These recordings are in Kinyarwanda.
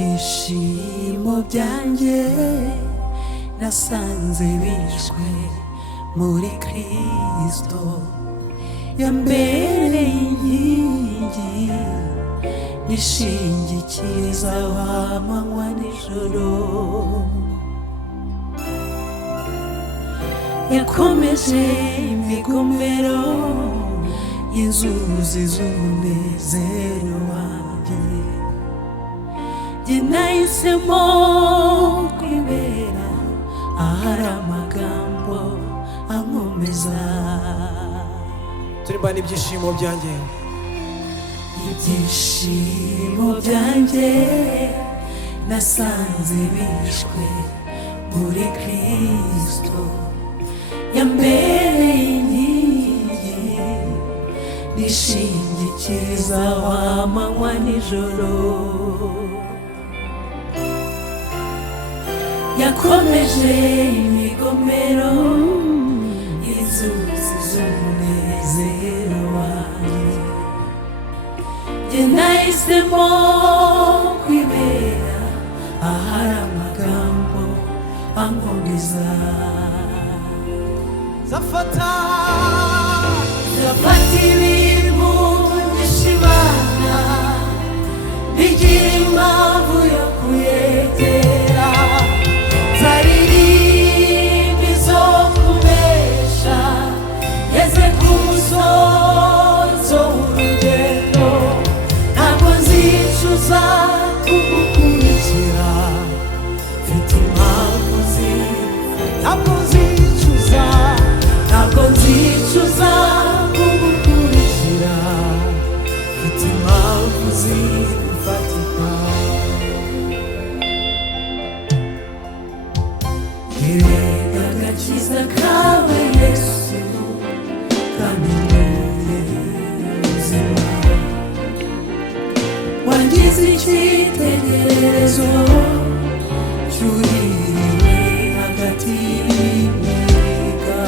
ibyishimo byanjye nasanze bishwe muri Kristo, yambereye inkingi nishingikiriza w'amanywa n'ijoro, yakomeje imigomero y'inzuzi z'umunezero wanjye, jye nahisemo kwibera ahari amagambo ankomeza. turimbana ibyishimo byanjye, ibyishimo byanjye nasanze bishwe muri Kristo, yambereye inkingi nishingikiriza w'amanywa n'ijoro, yakomeje imigomero y'inzuzi z'umunezero wanjye, jye nahisemo kwibera ahari amagambo ankomeza. zafata ibintu by'ishimana bigira impamvu yo kuyegera, zaririmba izo kunesha ngeze ku musozo w'urugendo, ntabwo nzicuza kugukurikira, mfite impamvu ntabwo nzicuza kugukurikira, mfite impamvu zifatika. Erega agakiza kawe Yesu kanyoye ubuzima, wangize icyitegererezo cyuririwe hagati y'imiga,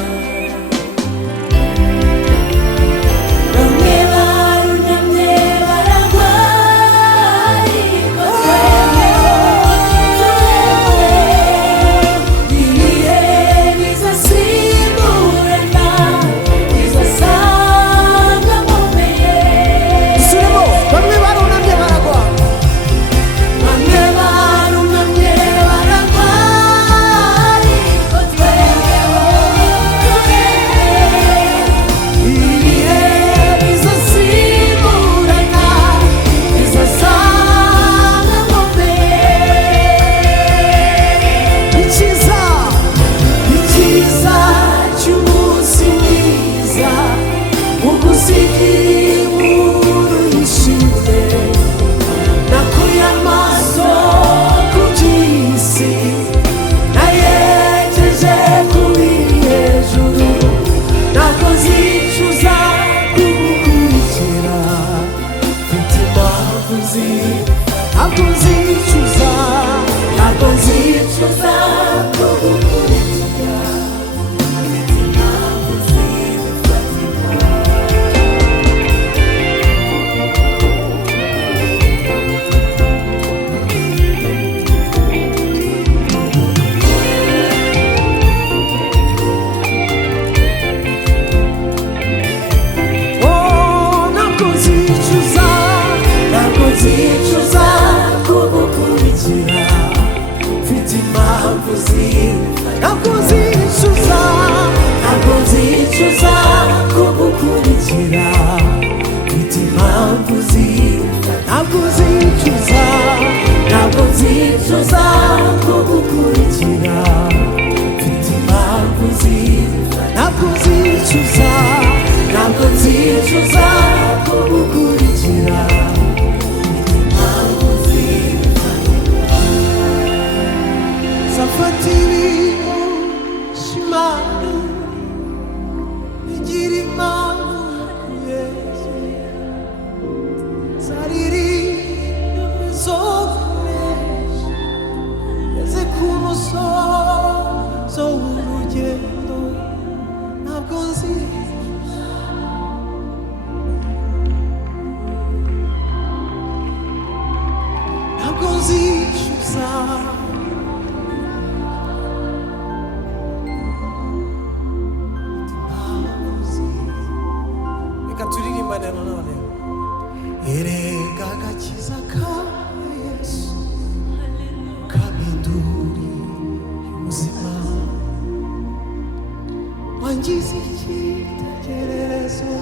bamwe barunamye baragwa ariko twemewe ibihe bizasimburana bizasanga nkomeye. dusubiremo, bamwe barunamye baragwa, Bamwe barunamye baragwa ariko twemewe ibihe bizasimburana bizasanga nkomeye. icyiza Icyiza cy'umunsi mwiza ugusigira inkuru yishimye, nakuye amaso ku by'isi nayegeje kuri hejuru, ntabwo nzicuza kugukurikira, mfite impamvu ntabwo nzicuza kugukurikira, mfite impamvu zifatika. ntabwo nzicuza kugukurikira, mfite impamvu ntabwo nzicuza kugukurikira, mfite impamvu ntabwo nzicuza kugukurikira, mfite impamvu ntabwo nzicuza kugukurikira, mfite impamvu zafata ibintu shimana bigira impamvu zaririmba izo kunesha ngeze ku musozo w'urugendo, ntabwo nzicuza ungize icyitegererezo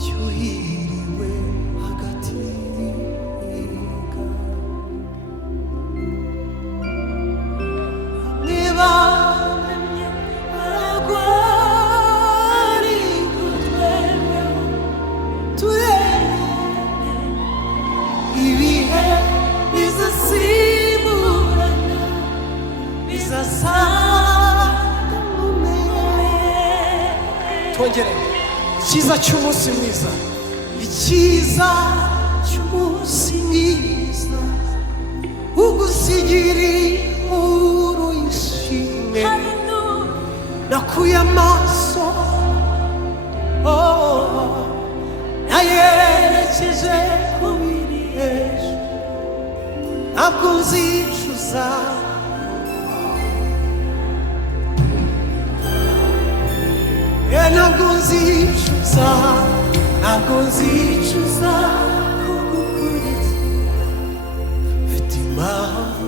cyuhiriwe hagati y'inka. Bamwe bamenye baragwa ariko twemewe turebe ibihe bizasimburana bizasanga twongere icyiza cy'umunsi mwiza, icyiza cy'umunsi mwiza ugusigira inkuru y'ishimwe. Nakuye amaso nayerekeje ku biri hejuru, ntabwo nzicuza ntabwo nzicuza, ntabwo nzicuza kugukurikira, mfite impamvu